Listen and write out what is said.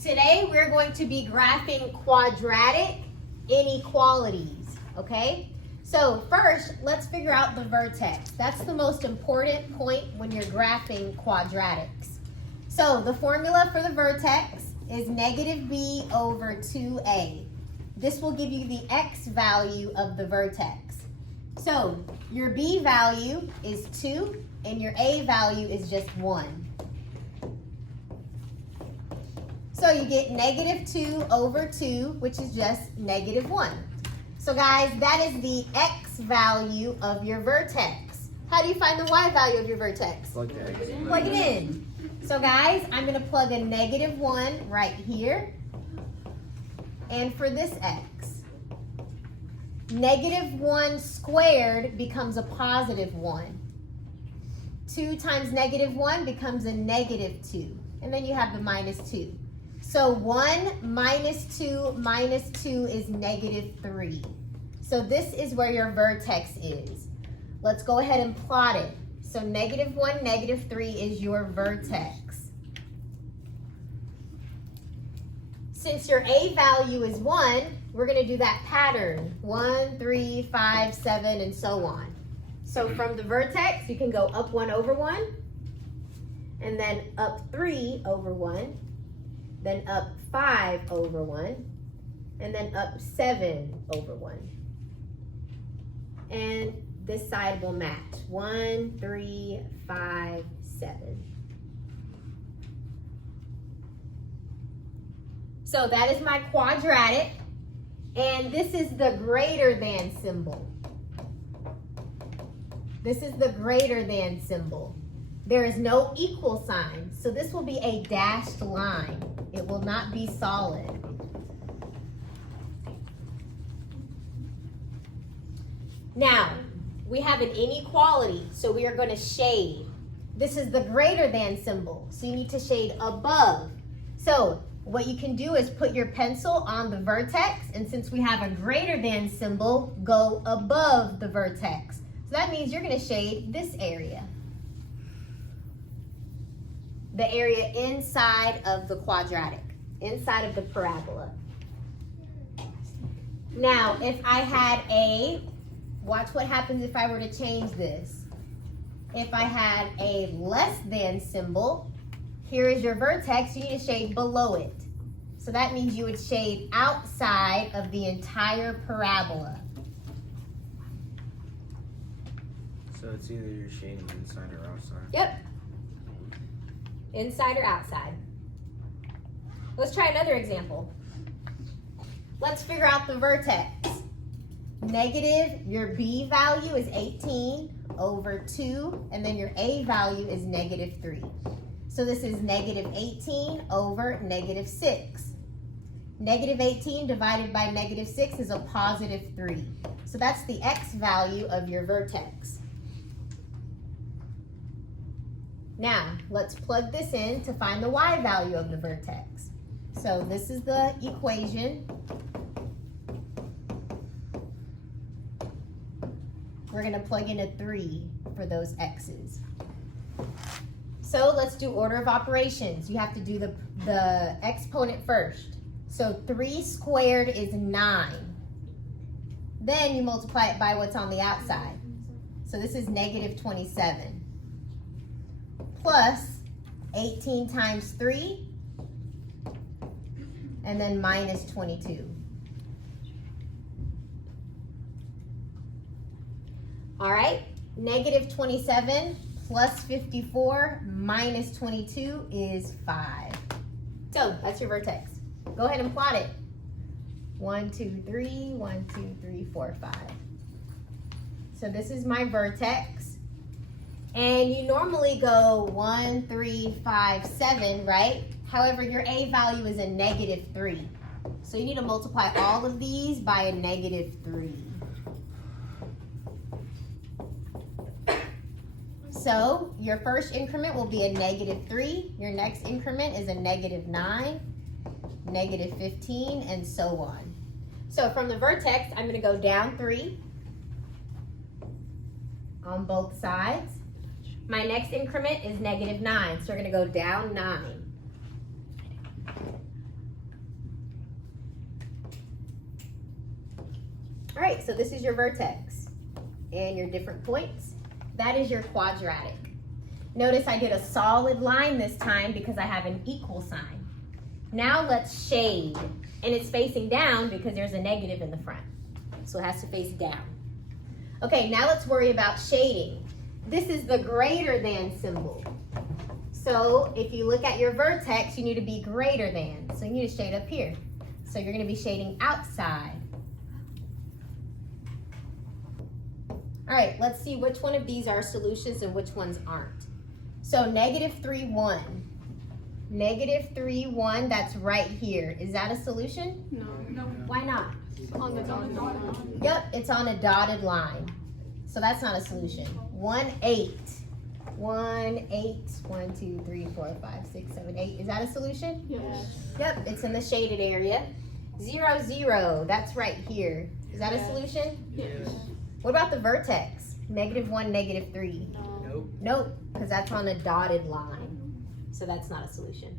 Today we're going to be graphing quadratic inequalities, okay? So first, let's figure out the vertex. That's the most important point when you're graphing quadratics. So the formula for the vertex is negative b over 2a. This will give you the x value of the vertex. So your b value is 2 and your a value is just 1. So you get negative 2 over 2, which is just negative 1. So guys, that is the x value of your vertex. How do you find the y value of your vertex? Plug it in. So guys, I'm going to plug a negative 1 right here. And for this x, negative 1 squared becomes a positive 1. 2 times negative 1 becomes a negative 2. And then you have the minus 2. So 1 minus 2 is negative 3. So this is where your vertex is. Let's go ahead and plot it. So negative 1, negative 3 is your vertex. Since your a value is 1, we're going to do that pattern. 1, 3, 5, 7, and so on. So from the vertex, you can go up 1 over 1, and then up 3 over 1, then up 5 over 1, and then up 7 over 1. And this side will match. 1, 3, 5, 7. So that is my quadratic, and this is the greater than symbol. This is the greater than symbol. There is no equal sign, so this will be a dashed line. It will not be solid. Now, we have an inequality, so we are going to shade. This is the greater than symbol, so you need to shade above. So what you can do is put your pencil on the vertex, and since we have a greater than symbol, go above the vertex. So that means you're going to shade this area. The area inside of the quadratic, inside of the parabola. Now, if I had watch what happens if I were to change this. If I had a less than symbol, here is your vertex, you need to shade below it. So that means you would shade outside of the entire parabola. So it's either you're shading inside or outside? Yep. Inside or outside. Let's try another example. Let's figure out the vertex. Negative, your b value is 18 over 2, and then your a value is negative 3. So this is negative 18 over negative 6. Negative 18 divided by negative 6 is a positive 3. So that's the x value of your vertex. Now, let's plug this in to find the y value of the vertex. So this is the equation. We're going to plug in a 3 for those x's. So let's do order of operations. You have to do the exponent first. So 3 squared is 9. Then you multiply it by what's on the outside. So this is negative 27. Plus 18 times 3, and then minus 22. All right, negative 27 plus 54 minus 22 is 5. So that's your vertex. Go ahead and plot it. 1, 2, 3, 1, 2, 3, 4, 5. So this is my vertex. And you normally go 1, 3, 5, 7, right? However, your a value is a negative 3. So you need to multiply all of these by a negative 3. So your first increment will be a negative 3. Your next increment is a negative 9, negative 15, and so on. So from the vertex, I'm going to go down 3 on both sides. My next increment is negative 9, so we're going to go down 9. All right, so this is your vertex and your different points. That is your quadratic. Notice I did a solid line this time because I have an equal sign. Now let's shade, and it's facing down because there's a negative in the front. So it has to face down. Okay, now let's worry about shading. This is the greater than symbol. So if you look at your vertex, you need to be greater than. So you need to shade up here. So you're going to be shading outside. All right, let's see which one of these are solutions and which ones aren't. So -3, 1. -3, 1, that's right here. Is that a solution? No. Why not? On the dotted line. Yep, it's on a dotted line. So that's not a solution. 1, 8. 1, 8. 1, 2, 3, 4, 5, 6, 7, 8. Is that a solution? Yes. Yep, it's in the shaded area. 0, 0. That's right here. Is that a solution? Yes. What about the vertex? -1, -3. Nope. Nope, because that's on a dotted line. So that's not a solution.